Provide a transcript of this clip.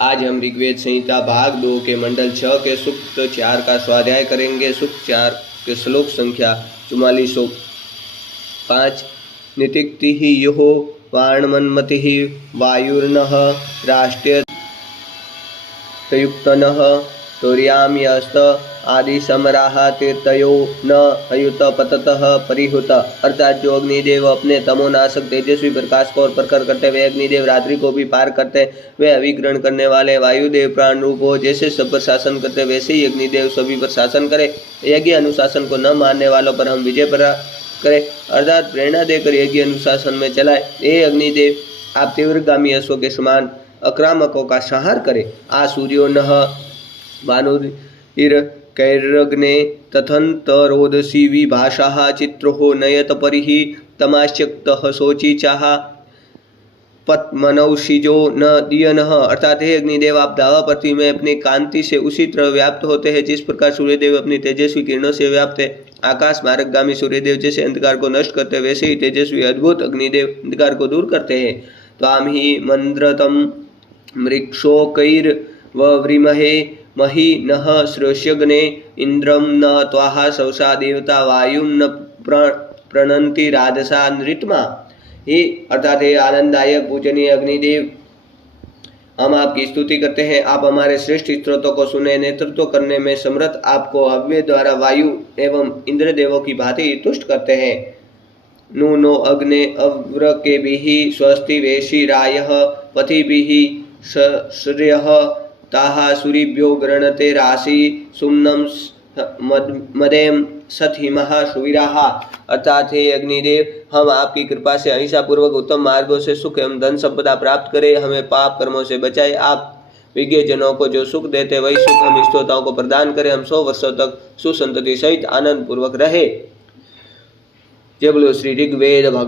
आज हम ऋग्वेद संहिता भाग 2 के मंडल 6 के सूक्त 4 का स्वाध्याय करेंगे। सूक्त 4 के श्लोक संख्या 4405। नितिक्ति यो वाणमन्मति वायुर्नः राष्ट्रयुक्तनः तोर्याम्यस्त आदि समराह तीर्थयो न अयुत पततः परिहुत। अर्थात जो अग्निदेव अपने तमोनाशक तेजस्वी प्रकाश को और प्रखर करते हुए अग्निदेव रात्रि को भी पार करते, वे अभिग्रहण करने वाले वायुदेव प्राण रूप हो। जैसे सब पर शासन करते वैसे ही अग्निदेव सभी पर शासन करे। यज्ञ अनुशासन को न मानने वालों पर हम विजय करे, अर्थात प्रेरणा देकर यज्ञ अनुशासन में चलाए। हे अग्निदेव, आप तीव्रगामी अश्व के समान अक्रामकों का संहार करे। आ सूर्यो नः भानुरिर्कैरग्ने तथन्तरोदसी विभाषाः चित्रो नयत परिः तमाश्चक्तः शोचिचाः पद्मनौषिजो न दियनः। अर्थात हे अग्निदेव, आप दावा पृथ्वी में अपनी कांति से उसी तरह व्याप्त होते हैं जिस प्रकार सूर्यदेव अपनी तेजस्वी किरणों से व्याप्त है। आकाश मार्गगामी सूर्यदेव जैसे अंधकार को नष्ट करते हैं, वैसे ही तेजस्वी अद्भुत अग्निदेव अंधकार को दूर करते हैं। त्वां हि मंद्रतम मृक्षोकैर्ववृमहे मही नः श्रोष्यग्ने इंद्रम न त्वाहा सौसा देवता वायुम न प्रणंति राधसा नृतमा। हे अर्थात हे आनंददायक पूजनीय अग्निदेव, हम आपकी स्तुति करते हैं। आप हमारे श्रेष्ठ स्तोत्रों को सुने, नेतृत्व करने में समर्थ आपको हव्य द्वारा वायु एवं इंद्र देवों की भांति तुष्ट करते हैं। नो अग्ने अव्रकेभिः स्वस्ति वेशिरायः पथिभिः श्रेयः ताहा सूरिभ्यो गृणते राशि सुम्नम मदेम सतहिमः सुवीराः। अर्थात हे अग्निदेव, हम आपकी कृपा से अहिंसा पूर्वक उत्तम मार्गों से सुख एवं धन संपदा प्राप्त करें, हमें पाप कर्मों से बचाए। आप विज्ञ जनों को जो सुख देते वही सुख हम स्तोताओं को प्रदान करें। हम 100 वर्षों तक सुसंतति सहित आनंद पूर्वक रहे। जय बोलो श्री ऋग्वेद भगवान।